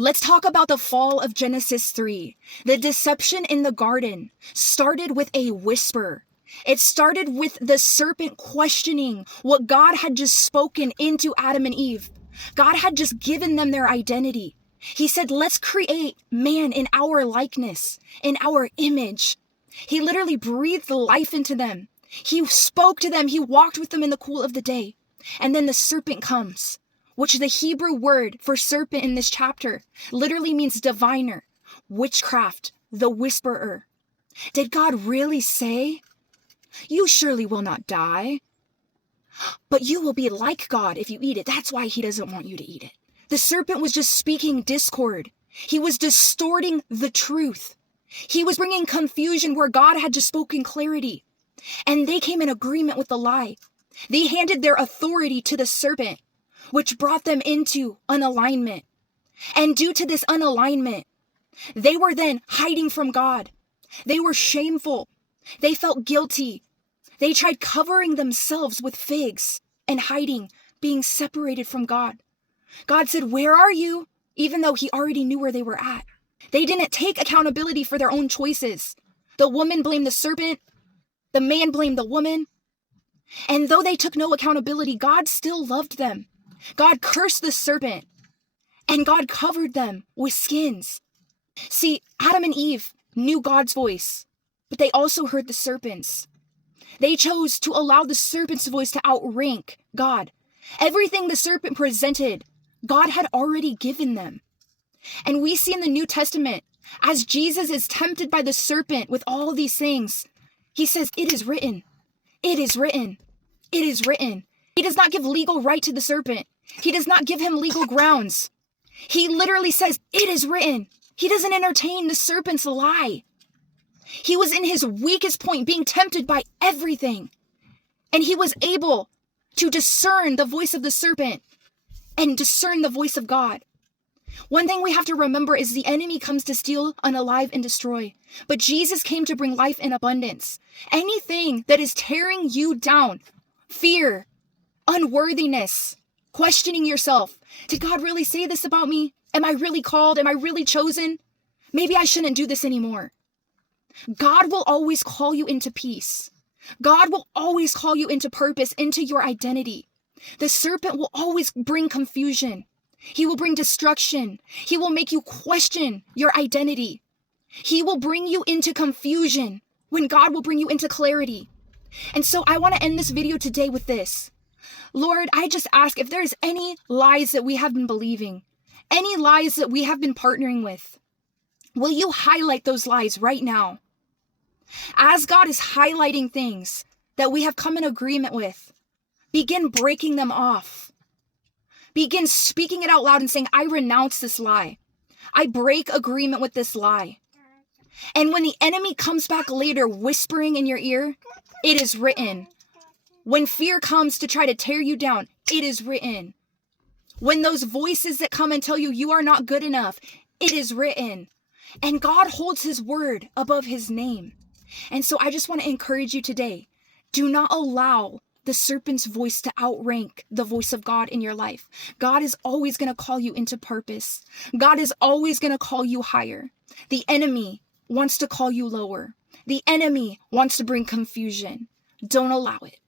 Let's talk about the fall of Genesis 3. The deception in the garden started with a whisper. It started with the serpent questioning what God had just spoken into Adam and Eve. God had just given them their identity. He said, let's create man in our likeness, in our image. He literally breathed life into them. He spoke to them. He walked with them in the cool of the day. And then the serpent comes, which the Hebrew word for serpent in this chapter literally means diviner, witchcraft, the whisperer. Did God really say, you surely will not die, but you will be like God if you eat it? That's why he doesn't want you to eat it. The serpent was just speaking discord. He was distorting the truth. He was bringing confusion where God had just spoken clarity. And they came in agreement with the lie. They handed their authority to the serpent, which brought them into unalignment. And due to this unalignment, they were then hiding from God. They were shameful. They felt guilty. They tried covering themselves with figs and hiding, being separated from God. God said, where are you? Even though he already knew where they were at. They didn't take accountability for their own choices. The woman blamed the serpent. The man blamed the woman. And though they took no accountability, God still loved them. God cursed the serpent. And God covered them with skins. See, Adam and Eve knew God's voice, but they also heard the serpent's. They chose to allow the serpent's voice to outrank God. Everything the serpent presented, God had already given them. And we see in the New Testament, as Jesus is tempted by the serpent with all these things, he says, it is written, it is written, it is written. He does not give legal right to the serpent. He does not give him legal grounds. He literally says, it is written. He doesn't entertain the serpent's lie. He was in his weakest point, being tempted by everything. And he was able to discern the voice of the serpent and discern the voice of God. One thing we have to remember is the enemy comes to steal, unalive, and destroy. But Jesus came to bring life in abundance. Anything that is tearing you down, fear, unworthiness, questioning yourself. Did God really say this about me? Am I really called? Am I really chosen? Maybe I shouldn't do this anymore. God will always call you into peace. God will always call you into purpose, into your identity. The serpent will always bring confusion. He will bring destruction. He will make you question your identity. He will bring you into confusion when God will bring you into clarity. And so I want to end this video today with this. Lord, I just ask if there's any lies that we have been believing, any lies that we have been partnering with, will you highlight those lies right now? As God is highlighting things that we have come in agreement with, begin breaking them off. Begin speaking it out loud and saying, I renounce this lie. I break agreement with this lie. And when the enemy comes back later whispering in your ear, it is written. When fear comes to try to tear you down, it is written. When those voices that come and tell you you are not good enough, it is written. And God holds his word above his name. And so I just want to encourage you today, do not allow the serpent's voice to outrank the voice of God in your life. God is always going to call you into purpose. God is always going to call you higher. The enemy wants to call you lower. The enemy wants to bring confusion. Don't allow it.